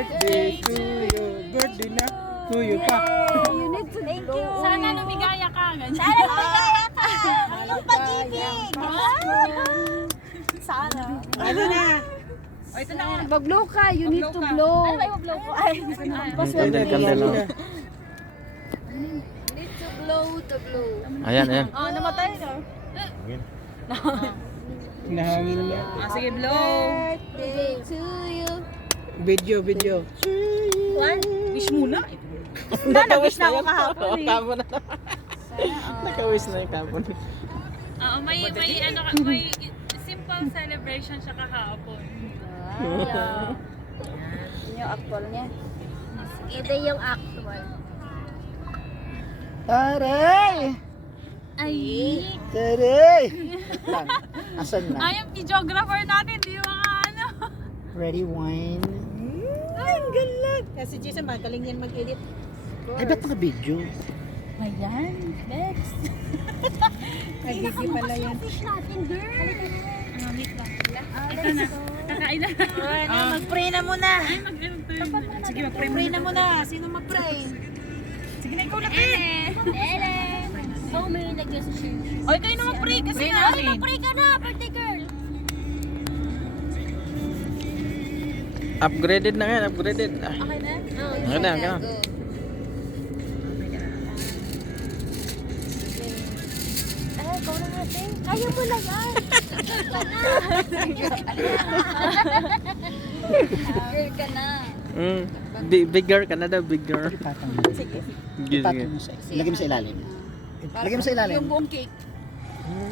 birthday to you. Birthday na to you pa. You need to blow. Sana lumigaya ka. Ganyan. Sana lumigaya ka. Yung pag-ibig. Sana. Ano na? O, ito na. Mag-blow ka. You need to blow. Ano ba yung mag-blow ko? Ay, Hintay na kandela. need to blow to blow. Ayan, ayan. Oh, namatay na. Nahangin na. Sige, blow. Birthday to you. Video. One. Wish muna. Naka-wish na ako kahapon eh. Kahapon na. Naka-wish na yung kahapon. Oo, may simple celebration siya kahapon. Wow. Yun yung actual niya. Ito yung actual. Taray! Ay! Taray! Lang. Asan na? Ay, yung videographer natin, di ba ano? Ready, wine. Ay, ang galing. Kasi Jason, magaling yan mag-edit. Ay, ba't naka-video? Ayan, next. Nag-video pala yan. Fish natin, girl. Wait lang. Ito na. Kakain na. Mag-pray na muna. Ay, mag-pray. Sige, mag-pray na muna. Sino mag-pray? Sige na, ikaw na, Ellen. Ellen. So, may lagyan sa shoes. O, ikaw yung mag-pray kasi Ay, namin. mag-pray ka na, birthday girl. Upgraded na yan, upgraded. Ah, Okay na? Okay na, okay na. Ay, ikaw na natin. Kaya mo na yan. Girl ka na. Bigger ka na daw, bigger. Sige. Sige, sige. Ilagay mo sa ilalim. Ilagay mo sa ilalim. Yung buong cake.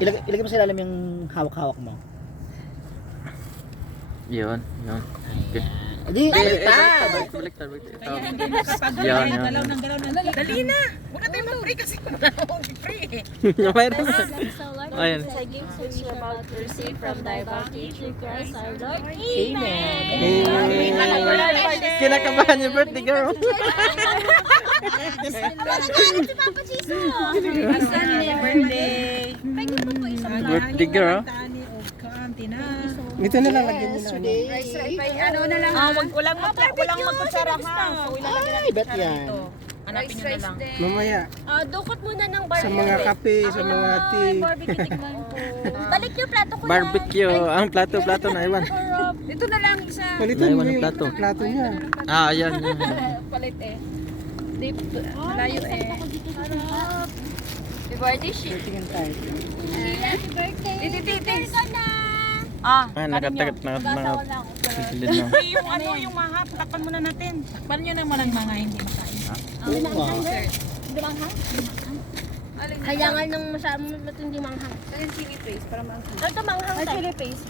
Ilagay mo sa ilalim yung hawak-hawak mo. Yun. Okay. Hindi, Baliktad. Kaya hindi nakapag-pray. Yan, yan. Galaw ng cake. Dali na. Huwag na tayo mag-pray kasi kung na ako mag-pray eh. Mayroon na. Ayan. I give thanks you're about to receive from thy bounty through Christ our Lord. Amen. Kinakabahan yung birthday girl. Nagalit si Papa Jesus. Asan ni birthday? Birthday girl. Tani o kaanti na. Ito na lang lagyan mo na. Ano na lang. Walang magkutsara ha. So, ilalagay Ay, bet yan. Hanapin nyo na lang. Mamaya, Dukot muna ng sa barbecue. mga kape, sa mga tea. Barbecue tignan ko. Balik yung plato ko na. Barbecue. Ang plato na iwan. Ito na lang isa. Palitan mo Naiwan yung yung plato. plato niya. Ah, ayan. Palit eh. Deep. Malayo eh. Happy birthday, shit. Tingin tayo. Happy birthday. Tititis. Ka na. Ah, Nakatagat na. Silid na. yung mga, takpan muna natin. Takpan nyo naman ang mga hindi makain. Wow. Dumanghang? Kailangan ng masyadong matindi manghang. Chili paste para maanghang. Ito manghang tayo. Chili paste.